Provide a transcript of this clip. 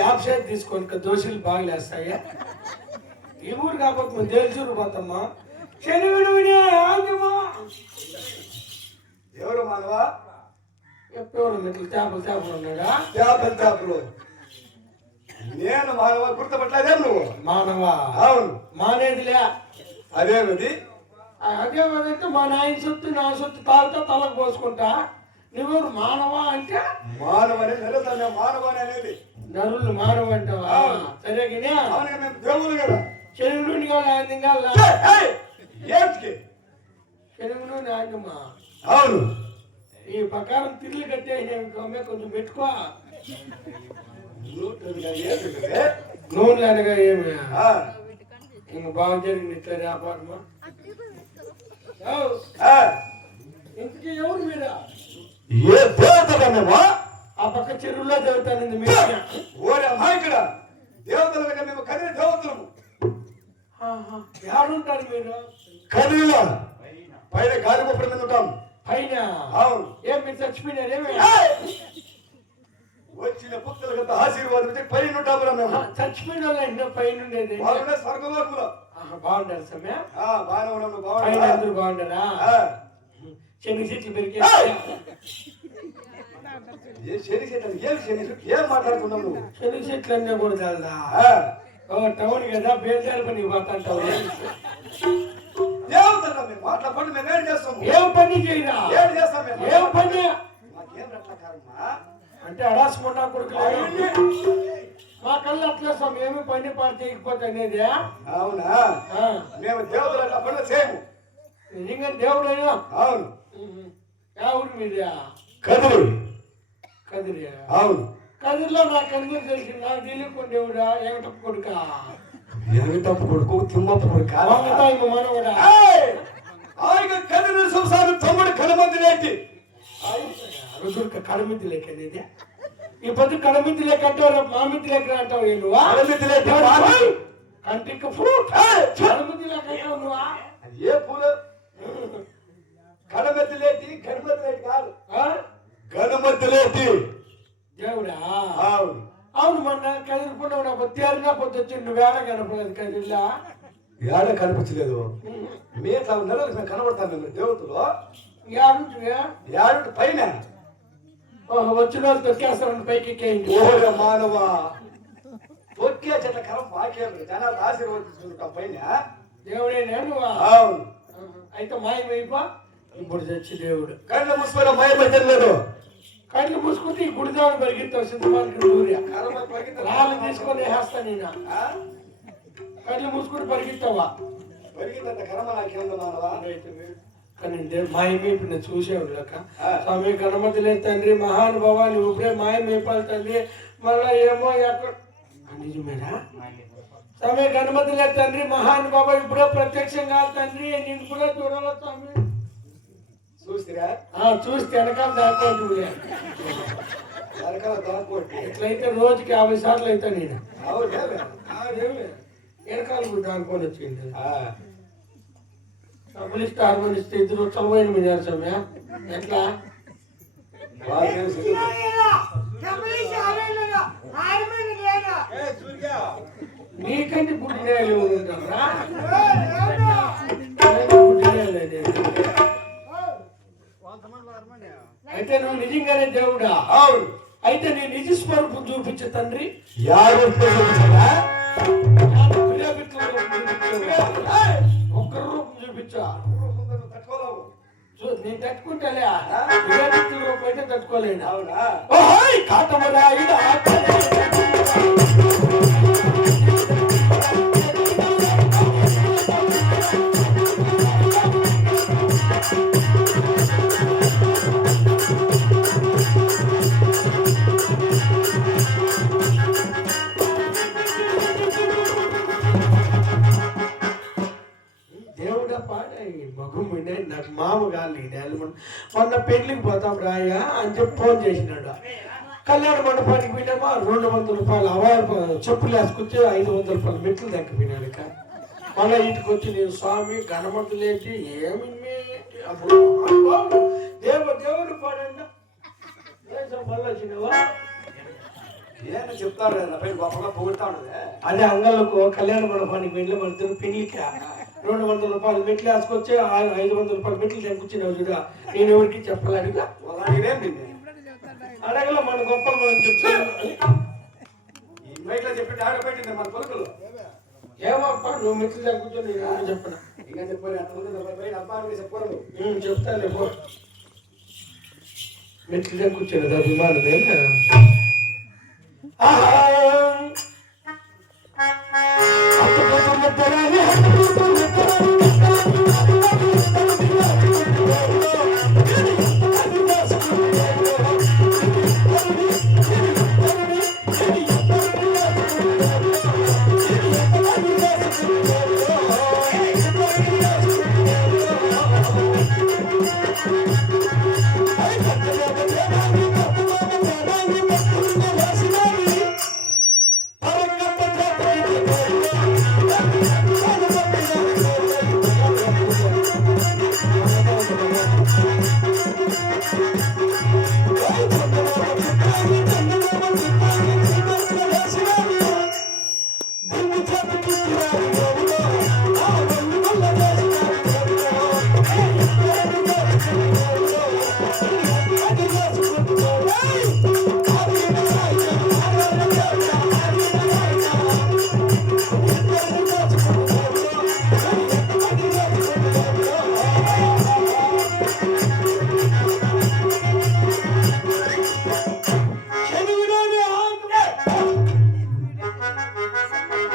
యాప్షేట్ తీసుకోండి దోషులు బాగలేస్తాయా ఈ ఊరు కాకపోతే మేము దేల్చూరు పోతామ్మా ఎవరు మానవా ఎప్పుడు మెట్లు చేపలు ఉన్నాడా చేపలు నేను మానవ గుర్తుపట్టలేదే నువ్వు మానవా అవును మానేదిలే అదేమిది అదేమంటే మా నాయన సొత్తు నా సొత్తు తాగుతా తలకు పోసుకుంటా నువ్వెవరు మానవా అంటే మానవని నిలదన్న మానవని అనేది నరులు మానవ అంటావా సరే మేము దేవుడు కదా చెరువులు చెరువులు నాయనమ్మా అవును ఈ ప్రకారం తిల్లు కట్టే కొంచెం పెట్టుకో నూనె అనగా ఏమి ఇంక బాగా జరిగింది ఇట్లా వ్యాపారమా ఇంతకీ ఎవరు మీరా ఏ దేవతలమేమో ఆ పక్క చెరువులో దేవతానింది మీరు ఓరే అమాయకుడ దేవతల మీద మేము కదిలి దేవతలము ఎవరుంటారు మీరు కదిలిలో పైన గాలి గొప్పల మీద ఉంటాం పైన అవును ఏం మీరు చచ్చిపోయినారేమి వచ్చిన పుత్రులకు ఆశీర్వాదం పైన ఉంటాము మేము చచ్చిపోయిన వాళ్ళ ఇంట్లో పైన ఉండేది స్వర్గలోకంలో బాగుంటారు సమయ బాగానే ఉన్నాము బాగుంటారా శని చెట్లు పెరిగే శని చెట్లు ఏం మాట్లాడుతున్నావు నువ్వు శని చెట్లు అన్నీ కూడా చల్దా టౌన్ కదా బేజారు పని పోతాంటావు మాట్లాడుకుంటే మేము ఏం చేస్తాము ఏం పని చేయరా ఏం చేస్తాం మేము ఏం పని మాకేం రట్లకారమ్మా అంటే అడాసుకున్నా కొడుకు మా కళ్ళు అట్లా స్వామి ఏమి పని పాటు చేయకపోతే అనేది అవునా మేము దేవతలు అట్లా పనులు చేయము నిజంగా దేవుడైనా అవును ఎవరు మీద కదిరి అవును కదిరిలో నాకు కదిరి తెలిసి నాకు తెలియకుండా దేవుడా ఎగటప్పు కొడుక ఎగటప్పు కొడుకు తిమ్మప్పు కొడుక మనవడా కదిరి సంసారం తమ్ముడు కలమంది లేటి కడమిద్ది లేక అనేది ఈ పొద్దు కడమిద్ది లేక అంటావు రేపు మామిద్ది లేక అంటావు నువ్వా కంటికి ఫ్రూట్ కడమిద్ది లేక అంటావు నువ్వా ఏ పూలు కడమద్ది లేటి గణమద్ది లేటి కాదు గణమద్ది లేటి దేవుడా అవును అవును మొన్న కదిరిపోయినా తేరుగా పొద్దు వచ్చి నువ్వు వేడ కనపడలేదు కదిరిలా ఏడ కనిపించలేదు మిగతా నెలలకు మేము కనబడతాం మేము దేవతలు ఏడు పైన వచ్చిన వాళ్ళు తొక్కేస్తారని పైకి ఓరే మానవ తొక్కే చెట్ల కరం మాకే జనాలు ఆశీర్వదించుకుంటాం పైన దేవుడే నేను అవును అయితే మాయమైపో ఇప్పుడు చచ్చి దేవుడు కళ్ళు మూసుకొని మాయమైతలేదు కళ్ళు మూసుకుంటే ఈ గుడిదాన్ని పరిగెత్తావు సిద్ధమానికి దూర్య రాళ్ళు తీసుకొని వేస్తా నేను కళ్ళు మూసుకుని పరిగెత్తావా పరిగెత్తంత కర్మ నాకేందో మానవ కానీ మాయమైపు నేను చూసేవాడు లెక్క స్వామి గణమతి లేదు తండ్రి మహానుభావాలు ఇప్పుడే మాయమైపోవాలి తండ్రి మళ్ళా ఏమో ఎక్కడ నిజమేనా స్వామి గణమతి లేదు తండ్రి మహానుభావ ఇప్పుడే ప్రత్యక్షం కాదు తండ్రి నేను కూడా చూడాలి స్వామి చూస్తారా చూస్తే వెనకాల దాక్కోండి ఇట్లయితే రోజుకి 50 సార్లు అవుతా నేను వెనకాల దాక్కొని వచ్చింది డబ్బులిస్తే హార్మోనిస్తే ఇద్దరు చలవైన మీద సమయ ఎట్లా నీకంటే గుడ్డినేలు ఉంటారా అయితే నువ్వు నిజంగానే దేవుడా అవును అయితే నీ నిజ స్వరూపం చూపించే తండ్రి ఒక్క రూపం చూపించా నేను తట్టుకుంటాలే రూపం అయితే తట్టుకోలేను కాటమరా నాకు మామగా మొన్న పెళ్లికి పోతాం రాయా అని చెప్పి ఫోన్ చేసినాడు కళ్యాణ మండపానికి పోయినామా 200 రూపాయలు చెప్పులు వేసుకొచ్చి 500 రూపాయలు మెట్లు దక్కిపోయినాడు ఇక మళ్ళీ ఇంటికి వచ్చి నేను స్వామి గణమతులేంటి ఏమి అప్పుడు దేవుడు పాడ చెప్తాడు కదా పైన గొప్పగా పొగుడుతా ఉండదు. అదే అంగళ్ళకు కళ్యాణ మండపానికి వెళ్ళి మన పెళ్లికి 200 రూపాయలు మెట్లు వేసుకొచ్చి 500 రూపాయలు మెట్లు తెచ్చుకొచ్చినావు చూడ. నేను ఎవరికి చెప్పాలడిగా అలాగేనేం నిన్ను అడగల మన గొప్ప మనం చెప్తాను. ఈ బయటలో చెప్పి ఆడబెట్టింది మన కొలుకులు. ఏమప్ప నువ్వు మెట్లు తెచ్చుకొచ్చి నేను చెప్పను. ఇంకా చెప్పారు అట్లా పైన అబ్బాయి చెప్పరు. చెప్తాను పో. మెట్లు తెచ్చుకొచ్చాను అభిమానమే.